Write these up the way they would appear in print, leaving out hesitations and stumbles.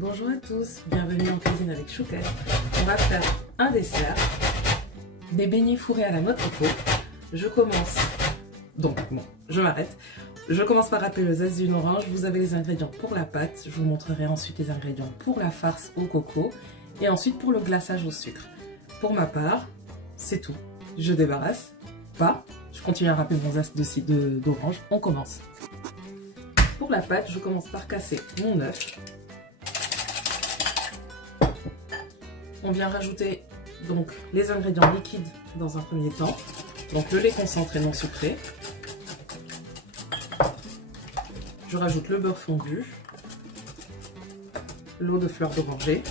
Bonjour à tous, bienvenue en cuisine avec Chouquette. On va faire un dessert, des beignets fourrés à la noix de coco. Je commence, je m'arrête. Je commence par râper le zeste d'une orange. Vous avez les ingrédients pour la pâte. Je vous montrerai ensuite les ingrédients pour la farce au coco et ensuite pour le glaçage au sucre. Pour ma part, c'est tout. Je débarrasse pas. Je continue à râper mon zeste d'orange. On commence. Pour la pâte, je commence par casser mon œuf. On vient rajouter donc les ingrédients liquides dans un premier temps. Donc le lait concentré non sucré. Je rajoute le beurre fondu, l'eau de fleur d'oranger.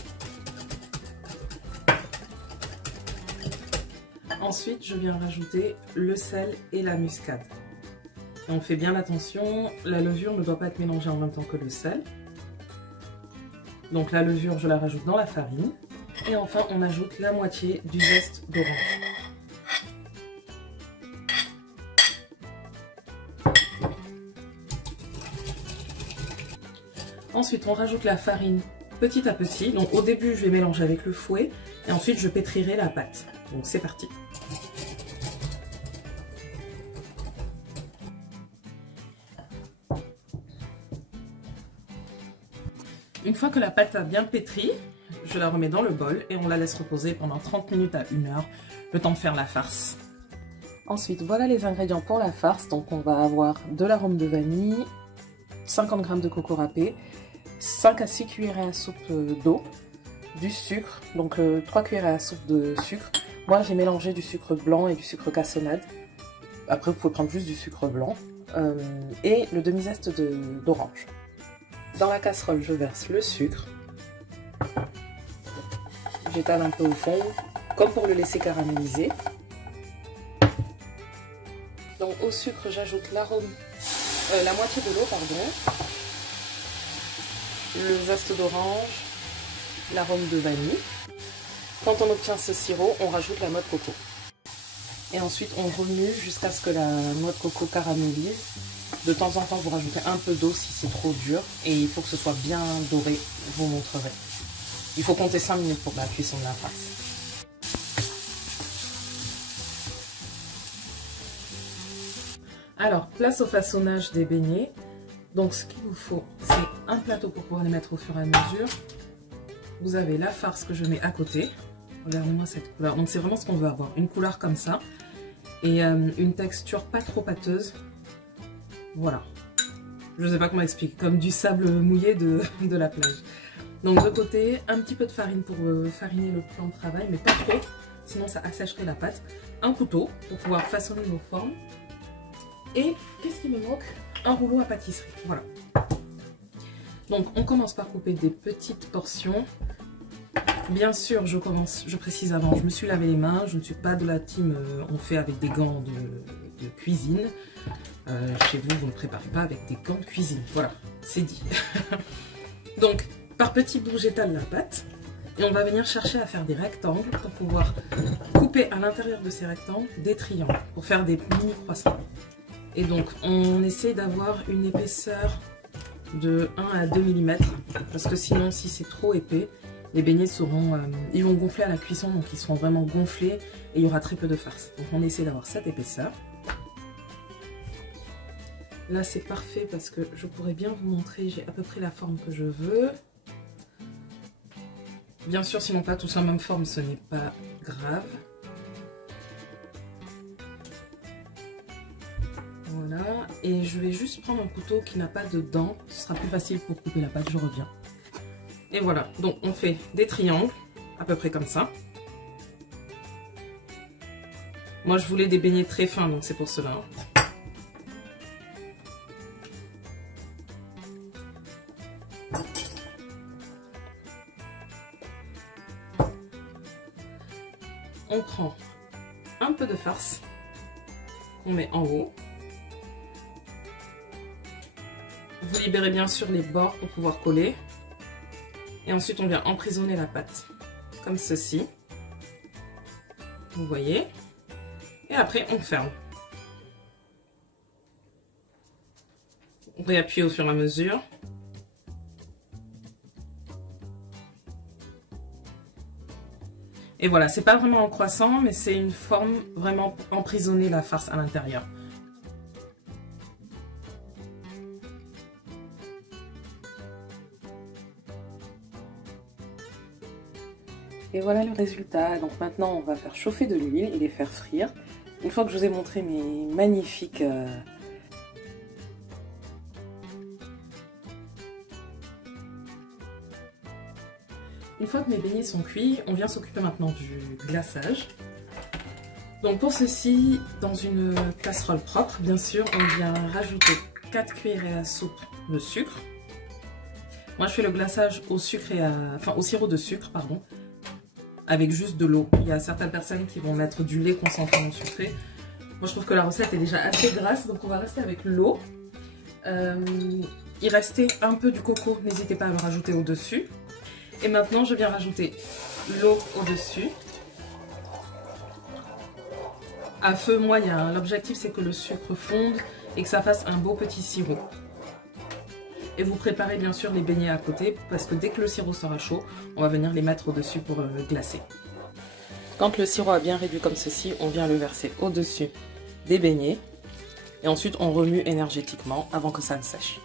Ensuite, je viens rajouter le sel et la muscade. Et on fait bien attention, la levure ne doit pas être mélangée en même temps que le sel. Donc la levure, je la rajoute dans la farine. Et enfin, on ajoute la moitié du zeste d'orange. Ensuite, on rajoute la farine petit à petit. Donc au début, je vais mélanger avec le fouet et ensuite je pétrirai la pâte. Donc c'est parti. Une fois que la pâte a bien pétri, je la remets dans le bol et on la laisse reposer pendant 30 minutes à 1 heure, le temps de faire la farce. Ensuite, voilà les ingrédients pour la farce. Donc on va avoir de l'arôme de vanille, 50 g de coco râpé, 5 à 6 cuillerées à soupe d'eau, du sucre, donc 3 cuillerées à soupe de sucre. Moi j'ai mélangé du sucre blanc et du sucre cassonade. Après vous pouvez prendre juste du sucre blanc. Et le demi-zeste d'orange. Dans la casserole, je verse le sucre. J'étale un peu au fond, comme pour le laisser caraméliser. Donc au sucre, j'ajoute la moitié de l'eau, le zeste d'orange, l'arôme de vanille. Quand on obtient ce sirop, on rajoute la noix de coco. Et ensuite, on remue jusqu'à ce que la noix de coco caramélise. De temps en temps, vous rajoutez un peu d'eau si c'est trop dur. Et il faut que ce soit bien doré, je vous montrerai. Il faut compter 5 minutes pour la cuisson de la farce. Alors, place au façonnage des beignets. Donc, ce qu'il vous faut, c'est un plateau pour pouvoir les mettre au fur et à mesure. Vous avez la farce que je mets à côté. Regardez-moi cette couleur. Donc, c'est vraiment ce qu'on veut avoir. Une couleur comme ça. Et une texture pas trop pâteuse. Voilà. Je ne sais pas comment expliquer. Comme du sable mouillé de la plage. Donc, de côté, un petit peu de farine pour fariner le plan de travail. Mais pas trop. Sinon, ça assècherait la pâte. Un couteau pour pouvoir façonner nos formes. Et qu'est-ce qui me manque? Un rouleau à pâtisserie. Voilà. Donc, on commence par couper des petites portions. Bien sûr, je précise avant, je me suis lavé les mains. Je ne suis pas de la team on fait avec des gants de cuisine. Chez vous, vous ne préparez pas avec des gants de cuisine. Voilà, c'est dit. Donc, par petits bouts, j'étale la pâte. Et on va venir chercher à faire des rectangles pour pouvoir couper à l'intérieur de ces rectangles des triangles pour faire des mini croissants. Et donc, on essaie d'avoir une épaisseur de 1 à 2 mm. Parce que sinon, si c'est trop épais, les beignets ils vont gonfler à la cuisson. Donc, ils seront vraiment gonflés et il y aura très peu de farce. Donc, on essaie d'avoir cette épaisseur. Là, c'est parfait parce que je pourrais bien vous montrer. J'ai à peu près la forme que je veux. Bien sûr, si n'ont pas tous la même forme, ce n'est pas grave. Voilà, et je vais juste prendre un couteau qui n'a pas de dents, ce sera plus facile pour couper la pâte, je reviens. Et voilà, donc on fait des triangles, à peu près comme ça. Moi je voulais des beignets très fins, donc c'est pour cela. On prend un peu de farce qu'on met en haut. Vous libérez bien sûr les bords pour pouvoir coller. Et ensuite, on vient emprisonner la pâte, comme ceci. Vous voyez. Et après, on ferme. On réappuie au fur et à mesure. Et voilà, c'est pas vraiment un croissant, mais c'est une forme vraiment pour emprisonner la farce à l'intérieur. Et voilà le résultat. Donc maintenant, on va faire chauffer de l'huile et les faire frire. Une fois que je vous ai montré mes magnifiques... Une fois que mes beignets sont cuits, on vient s'occuper maintenant du glaçage. Donc pour ceci, dans une casserole propre, bien sûr, on vient rajouter 4 cuillerées à soupe de sucre. Moi, je fais le glaçage au sucre et au sirop de sucre, pardon, avec juste de l'eau. Il y a certaines personnes qui vont mettre du lait concentré non sucré. Moi, je trouve que la recette est déjà assez grasse, donc on va rester avec l'eau. Il restait un peu du coco, n'hésitez pas à le rajouter au-dessus. Et maintenant, je viens rajouter l'eau au-dessus. À feu moyen. L'objectif, c'est que le sucre fonde et que ça fasse un beau petit sirop. Et vous préparez bien sûr les beignets à côté, parce que dès que le sirop sera chaud, on va venir les mettre au-dessus pour glacer. Quand le sirop a bien réduit comme ceci, on vient le verser au-dessus des beignets. Et ensuite, on remue énergétiquement avant que ça ne sèche.